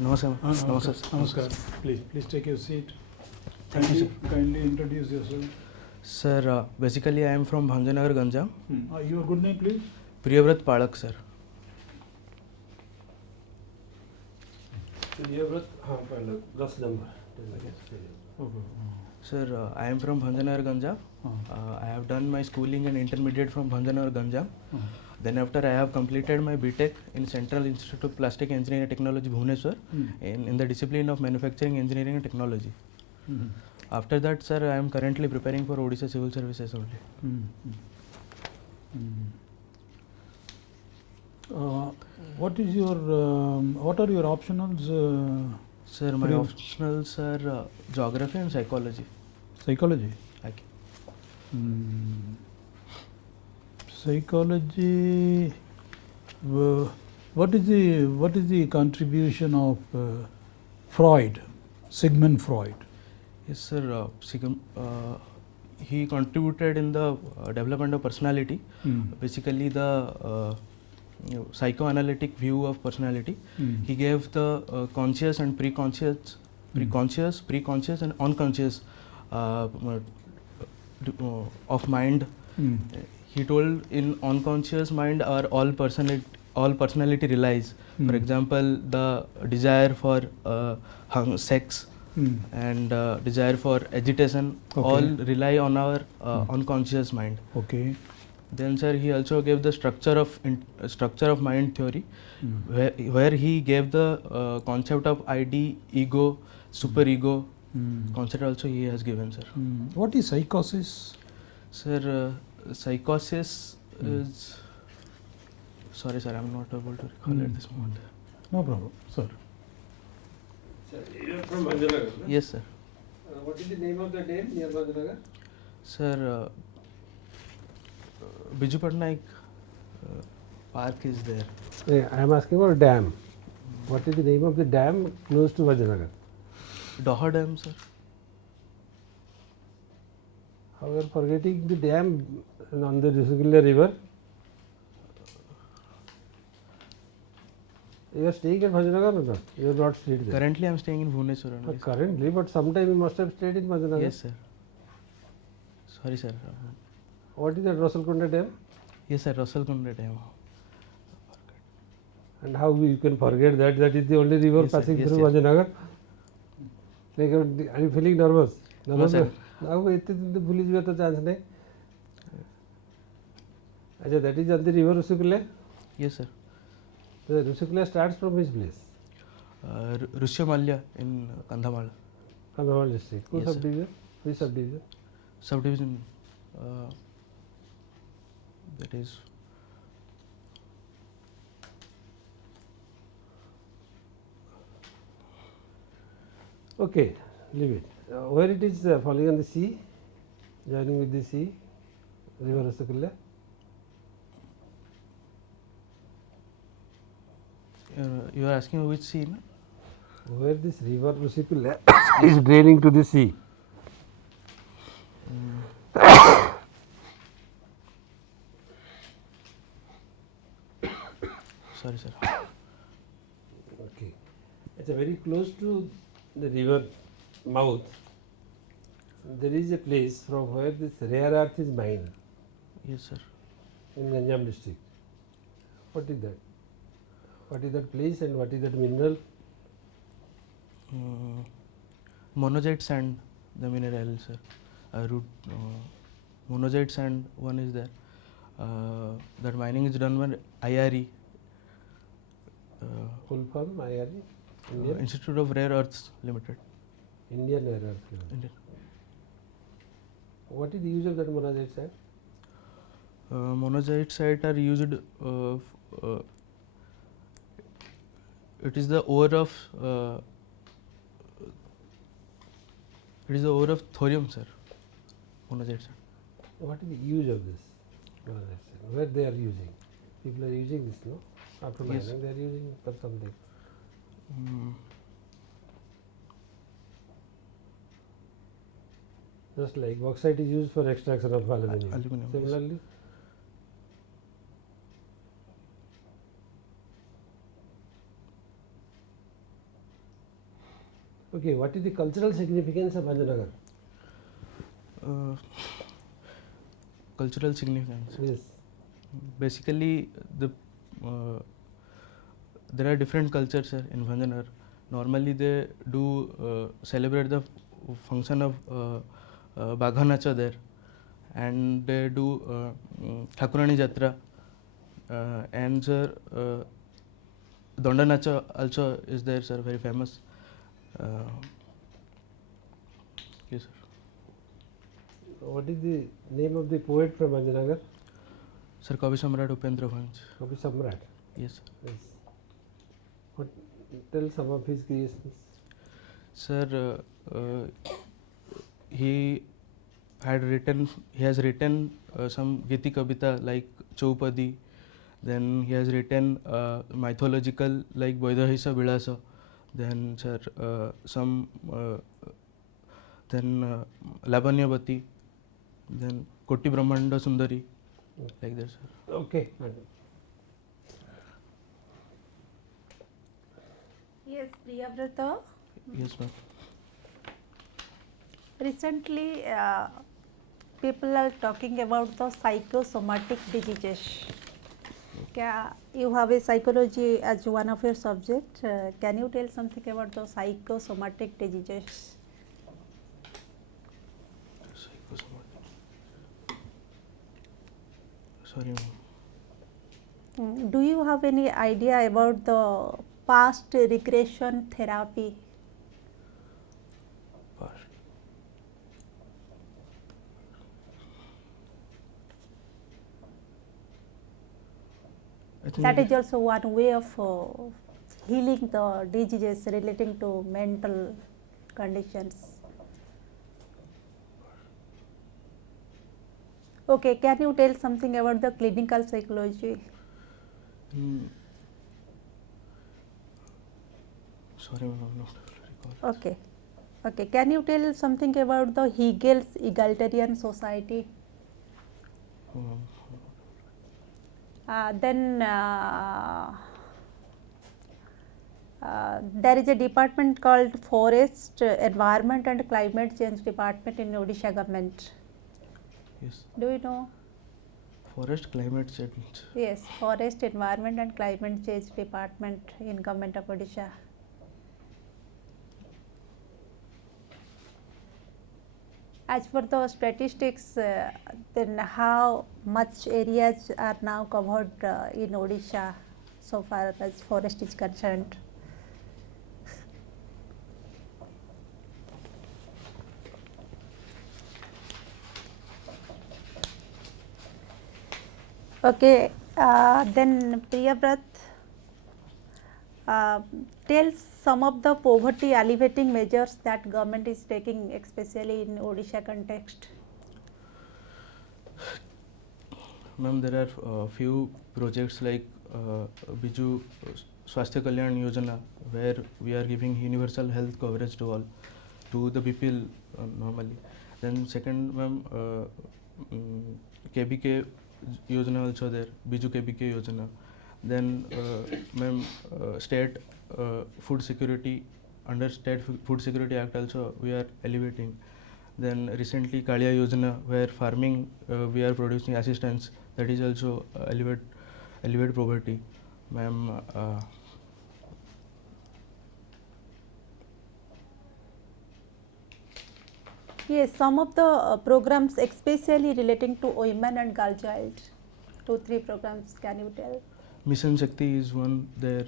Namaskar. Namaskar. Namaskar. Please take your seat. Thank you, sir. Kindly introduce yourself. Sir, basically I am from Bhanjanagar, Ganjam. Your good name, please. Priyavrat Palak, sir. Priyavrat Palak, 10 number. Sir, I am from Bhanjanagar, Ganjam. I have done my schooling and intermediate from Bhanjanagar, Ganjam. Then after I have completed my BTech in Central Institute of Plastic Engineering and Technology, Bhubaneswar, in the discipline of Manufacturing Engineering and Technology. After that, sir, I am currently preparing for Odisha Civil Services only. What are your optionals? Sir, my optionals are geography and psychology. Psychology. Okay. Psychology. What is the contribution of Freud, Sigmund Freud? Yes, sir. He contributed in the development of personality. Basically, the psychoanalytic view of personality. He gave the conscious and preconscious, preconscious and unconscious of mind. He told in unconscious mind are all personality relies. For example, the desire for sex and desire for agitation all rely on our unconscious mind. Okay. Then, sir, he also gave the structure of mind theory, where he gave the concept of ID, ego, superego concept also he has given, sir. What is psychosis? Sir, psychosis is, sorry sir, I am not able to recall at this moment. No problem, sir. You are from Bhanjanagar, no? Yes, sir. What is the name of the dam near Bhanjanagar? Sir, Biju Patnaik park is there. I am asking about dam. What is the name of the dam close to Bhanjanagar? Doha Dam, sir. How you are forgetting the dam on the Risugilla river? You are staying at Bhanjanagar or not? You have not stayed there. Currently, I am staying in Bhubaneswar only. Currently, but sometime you must have stayed in Bhanjanagar. Yes, sir. Sorry, sir. What is that Rasalkonda dam? Yes, sir. Rasalkonda Dam. And how you can forget that? That is the only river Yes, sir. passing Yes, through sir. Bhanjanagar. Like, are you feeling nervous? No, sir. Now, इतने दिन तो भूल जाए तो chance नहीं. अच्छा, that is on the river Rusukula. Yes, sir. The Rusukula starts from which place? Rushyamalya in Kandhamal. Kandhamal district. Who Yes, sir. subdivision? Which subdivision? Subdivision. That is. Okay, leave it. Where it is falling on the sea, joining with the sea, river Rusukula. You are asking which sea? No? Where this river Rusukula is draining to the sea. Sorry, sir. Okay. It's very close to the river mouth. There is a place from where this rare earth is mined Yes, sir. in Ganjam district. What is that? What is that place and what is that mineral? Monazite sand, the mineral, sir. Monazite sand, one is there. That mining is done by IRE. Full form IRE? Indian? Institute of Rare Earths Limited. Indian rare earth. Indian. What is the use of that monazite sand? Monazite site are used. It is the ore of. It is the ore of thorium, sir. Monazite sand. What is the use of this monazite sand? Where they are using? People are using this, no? After mining, Yes. they are using for something. Just like bauxite is used for extraction of aluminum. Aluminum, yes. Similarly, Okay, what is the cultural significance of Bhanjanagar? Uh, cultural significance. Yes. Basically, there are different cultures here in Bhanjanagar. Normally, they do celebrate the function of Bagha Nacha there, and they do Thakurani Jatra, and sir, Donda Nacha also is there, sir, very famous. Yes, sir. What is the name of the poet from Bhanjanagar? Sir, Kavi Samrat Upendra Vanch. Kavi Samrat. Yes, sir. Yes. What, tell some of his creations. Sir, he has written some Giti Kabita like Chaupadi. Then he has written mythological like Vaidahisa Vilasa. Then sir, some then Lavanyavati. Then Koti Brahmanda Sundari, like that, sir. Okay, madam. Yes, Priyavrata. Yes, ma'am. Recently, people are talking about the psychosomatic diseases. You have a psychology as one of your subject. Can you tell something about the psychosomatic diseases? Sorry, ma'am. Do you have any idea about the past regression therapy? Past. I think That is also one way of healing the diseases relating to mental conditions. Okay, can you tell something about the clinical psychology? Sorry, ma'am, I'm not able to recall. Okay. Okay, can you tell something about the Hegel's egalitarian society? Then there is a department called Forest, Environment and Climate Change Department in Odisha government. Yes. Do you know? Forest climate change. Yes, Forest, Environment and Climate Change Department in government of Odisha. As per the statistics, then how much areas are now covered in Odisha so far as forest is concerned? Okay, then Priyavrat, tell some of the poverty alleviating measures that government is taking, especially in Odisha context. Ma'am, there are few projects like Biju Swasthya Kalyan Yojana, where we are giving universal health coverage to all, to the people normally. Then second, ma'am, KBK Yojana also there, Biju KBK Yojana. Then ma'am, state food security, under State Food Security Act also we are elevating. Then recently Kaliya Yojana, where farming we are producing assistance, that is also elevate poverty. Ma'am, Yes, some of the programs especially relating to women and girl child. 2-3 programs, can you tell? Mission Shakti is one. Their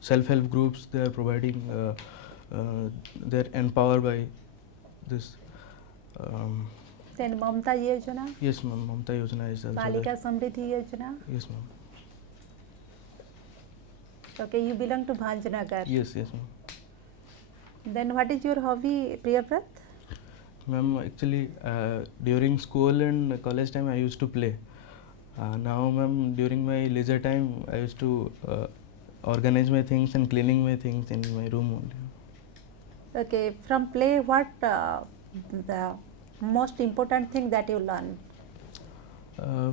self-help groups, they are providing, they're empowered by this. Then Mamta Yojana, Yes, ma'am. Mamta Yojana is also Balika there. Samriddhi Yojana. Yes, ma'am. Okay, you belong to Bhanjanagar. Yes, yes, ma'am. Then what is your hobby, Priyavrat? Ma'am, actually, during school and college time, I used to play. Now, ma'am, during my leisure time, I used to organize my things and cleaning my things in my room only. Okay, from play, what the most important thing that you learn?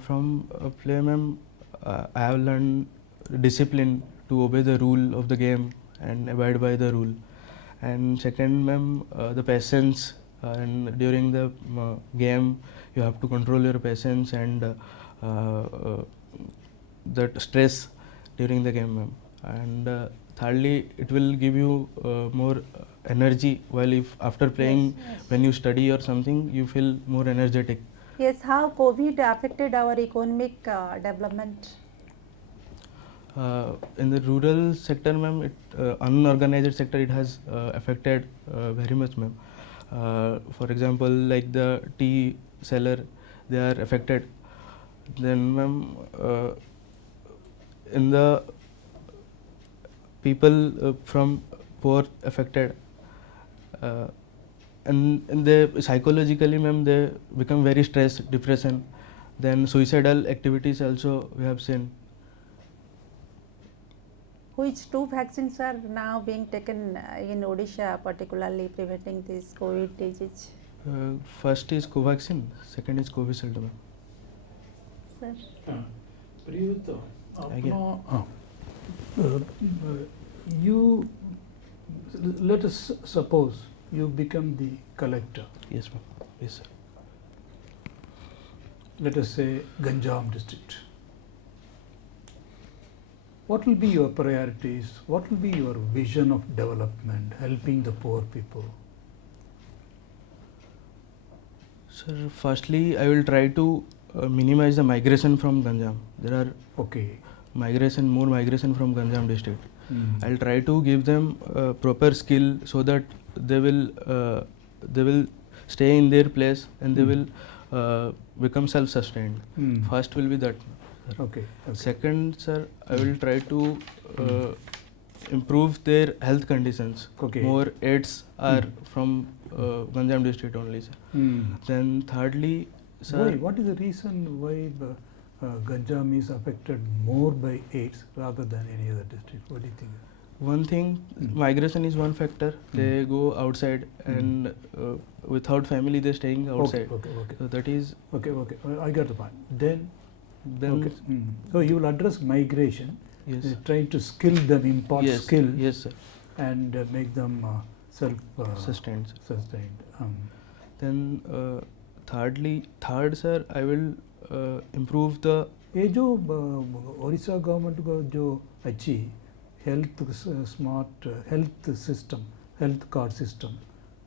From play, ma'am, I have learned discipline to obey the rule of the game and abide by the rule. And second, ma'am, the patience, and during the game you have to control your patience and that stress during the game, ma'am. And thirdly, it will give you more energy while if after playing, when you study or something, you feel more energetic. Yes, how COVID affected our economic development? In the rural sector, ma'am, unorganized sector, it has affected very much, ma'am. For example, like the tea seller, they are affected. Then, ma'am, in the people from poor affected, and they psychologically, ma'am, they become very stressed, depression. Then suicidal activities also we have seen. Which two vaccines are now being taken in Odisha, particularly preventing this COVID disease? First is Covaxin, second is Covishield, ma'am. Sir. Priyuta, Again. you let us suppose you become the collector. Yes, ma'am. Yes, sir. Let us say Ganjam district. What will be your priorities? What will be your vision of development, helping the poor people? Sir, firstly, I will try to minimize the migration from Ganjam. There are Okay. more migration from Ganjam district. I'll try to give them proper skill so that they will stay in their place and they will become self-sustained. First will be that. Okay. Second, sir, I will try to improve their health conditions. Okay. More aids are from Ganjam district only, sir. Then thirdly, sir, Why? What is the reason why Ganjam is affected more by AIDS rather than any other district? What do you think? one thing, migration is one factor. They go outside and without family they're staying outside. Okay. So that is Okay. I got the point. Then then so you will address migration, yes, trying to skill them, impart yes, skill, yes, sir. and make them Sustained, sir. sustained. Then third, sir, I will improve the ये जो Odisha government को जो अच्छी health smart health system, health card system,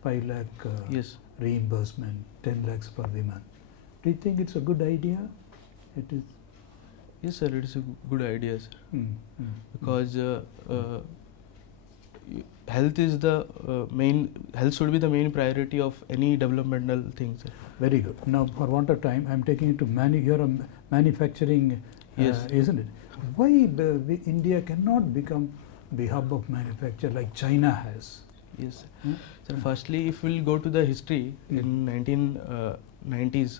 5 lakh yes, reimbursement, 10 lakhs per woman. Do you think it's a good idea? It is. yes, sir. It is a good idea, sir. Because health is the main. Health should be the main priority of any developmental thing, sir. Very good. Now, for want of time, I'm taking it to you're a manufacturing, Yes. isn't it? Why India cannot become the hub of manufacture like China has? Yes, sir. So firstly, if we'll go to the history in 1990s,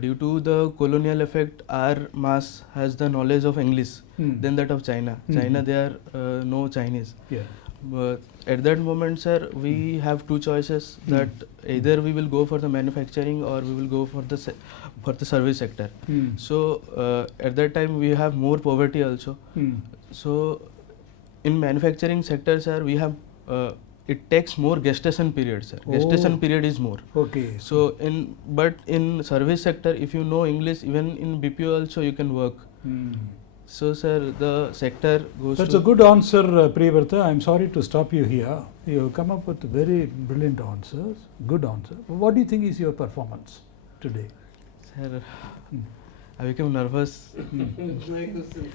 due to the colonial effect, our mass has the knowledge of English than that of China. China, they are no Chinese. Yeah. But at that moment, sir, we have two choices that either we will go for the manufacturing or we will go for the service sector. So at that time we have more poverty also. So in manufacturing sector, sir, we have it takes more gestation period, sir. Gestation period is more. Okay. So but in service sector, if you know English, even in BPO also you can work. So, sir, the sector goes That's to a good answer, Priyavarta. I'm sorry to stop you here. You come up with very brilliant answers. Good answer. What do you think is your performance today? Sir, I became nervous. It's my question.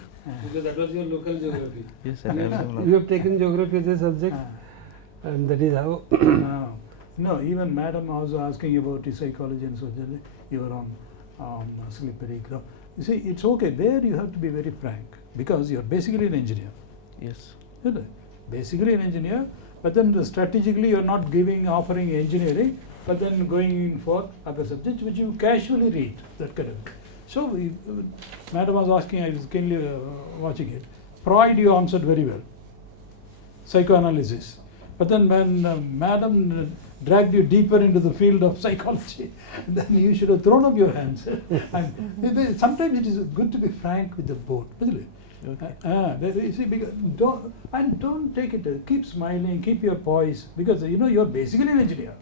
Because that was your local geography. Yes, sir. I became You nervous. have taken geography as a subject, and that is how. No, even madam was asking about the psychology and sociology. You were on slippery ground. You see, it's okay. There you have to be very frank because you're basically an engineer. Yes. Isn't it? Basically an engineer, but then strategically you're not offering engineering, but then going in for other subjects which you casually read, that kind of thing. So, madam was asking, I was keenly watching it. Freud, you answered very well. Psychoanalysis. But then when madam dragged you deeper into the field of psychology, then you should have thrown up your hands. And sometimes it is good to be frank with the board, isn't it? Okay. You see, because don't take it. Keep smiling, keep your poise, because you know you're basically an engineer,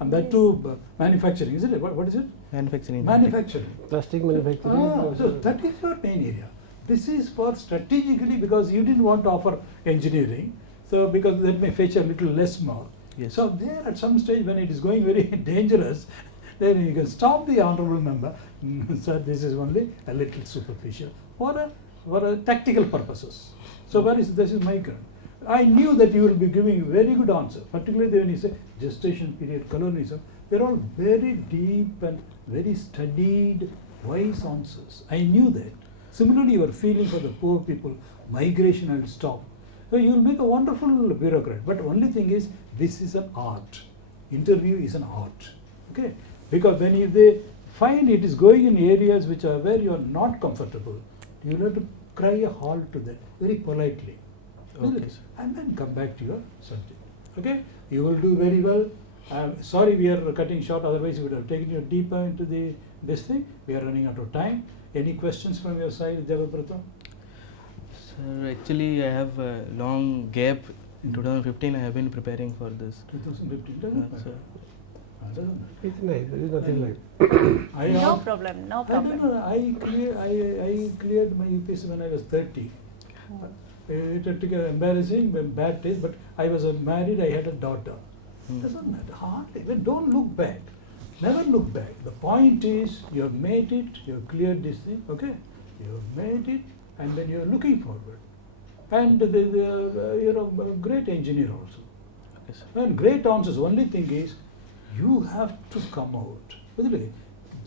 and that Yes. too manufacturing, isn't it? What is it? Manufacturing. Manufacturing. Plastic manufacturing. So that is your main area. This is for strategically, because you didn't want to offer engineering, so because that may fetch a little less more. Yes. So there at some stage when it is going very dangerous, then you can stop the honourable member. Sir, this is only a little superficial for a tactical purposes. So this is my current. I knew that you will be giving very good answer, particularly when you say gestation period, colonialism. They're all very deep and very studied, wise answers. I knew that. Similarly, your feeling for the poor people, migration I will stop. So you will make a wonderful bureaucrat. But only thing is, this is an art. Interview is an art. Okay? Because when they find it is going in areas which are where you are not comfortable, you will have to cry a halt to them very politely. Isn't Okay, it? sir. And then come back to your subject. Okay? You will do very well. Sorry, we are cutting short, otherwise we would have taken you deeper into this thing. We are running out of time. Any questions from your side, Devapratham? Sir, actually, I have a long gap. In 2015, I have been preparing for this. 2015, doesn't Sir. matter. Doesn't matter. It's nice. There is nothing like. I No al- problem, no I don't problem. know. I cleared my UPSC when I was 30. It took an embarrassing, bad taste, but I was married. I had a daughter. Doesn't matter. Hardly. Well, don't look back. Never look back. The point is, you have made it. You have cleared this thing. Okay. You have made it, and then you are looking forward. And you're a great engineer also. Okay, sir. And great answers. Only thing is, you have to come out. Really,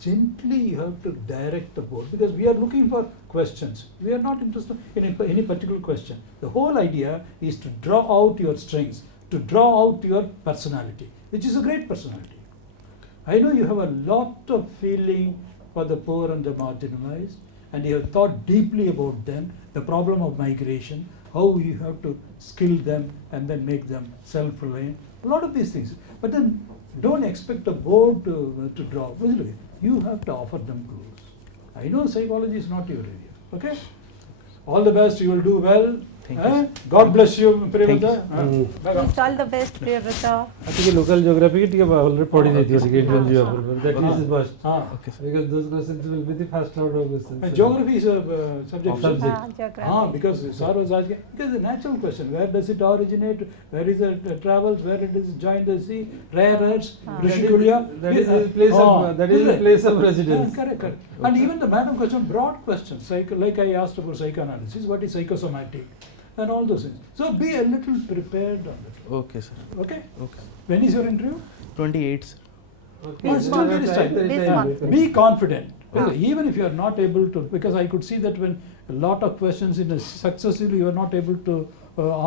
gently you have to direct the board, because we are looking for questions. We are not interested in any particular question. The whole idea is to draw out your strengths, to draw out your personality, which is a great personality. I know you have a lot of feeling for the poor and the marginalized, and you have thought deeply about them, the problem of migration, how you have to skill them and then make them self-reliant, a lot of these things. But then don't expect the board to draw. Really, you have to offer them clues. I know psychology is not your area. Okay? All the best, you will do well. Thank you, sir. God bless you, Thank Priyavrata. you. Bye bye. It's all the best, Priyavrata. ଟିକେ local geography କି ଟିକେ ଭଲରେ ପଢି ଦେଇଥିବ ଟିକେ exam ଯିବା ପୂର୍ବରୁ that Ah. Is must Ah. Okay, sir. because those questions will be the first round of questions. Geography is a subject. Subject. Geography. Because Sir was asking, because the natural question, where does it originate, where is it travels, where it is joined the sea, rare earths, Rishikulia. That is the place of that is the place of residence. Correct, correct. And even the madam question, broad questions, like I asked about psychoanalysis, what is psychosomatic, and all those things. So be a little prepared on that. Okay, sir. Okay? Okay. When is your interview? 28, sir. Okay. Well, still there is time. This month. Be confident. Ah. Even if you are not able to, because I could see that when a lot of questions in a successively you are not able to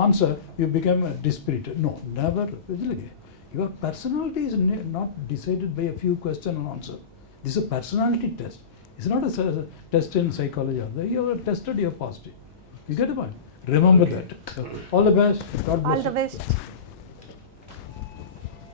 answer, you become dispirited. No, never. Really. Your personality is not decided by a few questions and answer. This is a personality test. It's not a test in psychology. You are tested, you are positive. You get the point? Remember that. All the best. God bless All the you. best.